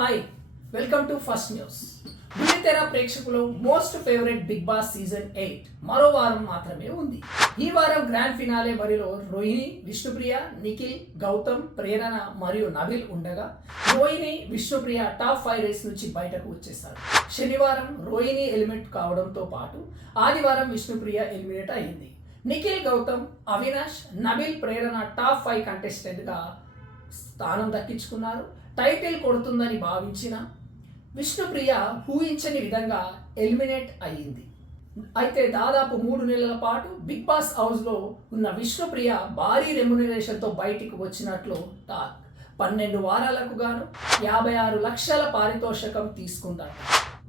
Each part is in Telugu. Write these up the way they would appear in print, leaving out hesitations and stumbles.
Hi, welcome to first news. బుల్లితెర ప్రేక్షకులు most favourite Bigg Boss season 8 మరో వారం మాత్రమే ఉంది. ఈ వారం గ్రాండ్ ఫినాలే బరిలో రోహిణి, విష్ణుప్రియ, నిఖిల్, గౌతమ్, ప్రేరణ మరియు నబిల్ ఉండగా రోహిణి, విష్ణుప్రియ టాప్ 5 రేస్ నుంచి బయటకు వచ్చేస్తారు. శనివారం రోహిణి ఎలిమినేట్ కావడంతో పాటు ఆదివారం విష్ణుప్రియ ఎలిమినేట్ అయింది. నిఖిల్, గౌతమ్, అవినాష్, నబిల్, ప్రేరణ టాప్ 5 కంటెస్టెంట్గా స్థానం దక్కించుకున్నారు. టైటిల్ కొడుతుందని భావించిన విష్ణుప్రియ ఊహించని విధంగా ఎలిమినేట్ అయ్యింది. అయితే దాదాపు 3 నెలల పాటు బిగ్ బాస్ హౌస్లో ఉన్న విష్ణుప్రియ భారీ రెమ్యునరేషన్తో బయటికి వచ్చినట్లు టాక్. 12 వారాలకు గాను 56 లక్షల పారితోషికం తీసుకుందట.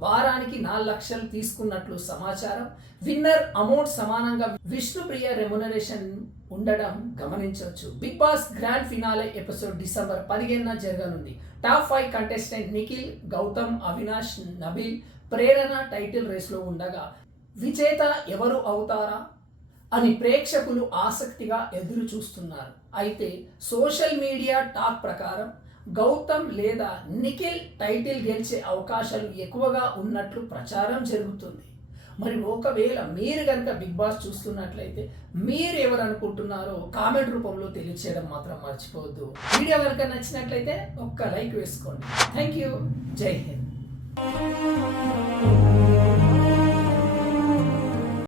వారానికి 4 లక్షలు తీసుకున్నట్లు సమాచారం. విన్నర్ అమౌంట్ సమానంగా విష్ణుప్రియ రెమ్యునరేషన్ ఉండడం గమనించవచ్చు. Bigg Boss grand finale episode December 15న జరగనుంది. Top 5 contestant Nikhil, Gautham, Avinash, Nabeel, Prerana title రేస్లో ఉండగా విజేత ఎవరు అవుతారా అని ప్రేక్షకులు ఆసక్తిగా ఎదురు చూస్తున్నారు. అయితే సోషల్ మీడియా టాక్ ప్రకారం గౌతమ్ లేదా నిఖిల్ టైటిల్ గెలిచే అవకాశాలు ఎక్కువగా ఉన్నట్లు ప్రచారం జరుగుతుంది. మరి ఒకవేళ మీరు కనుక బిగ్ బాస్ చూస్తున్నట్లయితే మీరు ఎవరు అనుకుంటున్నారో కామెంట్ రూపంలో తెలియచేయడం మాత్రం మర్చిపోవద్దు. వీడియో కనుక నచ్చినట్లయితే ఒక్క లైక్ వేసుకోండి. Thank you. జై హింద్.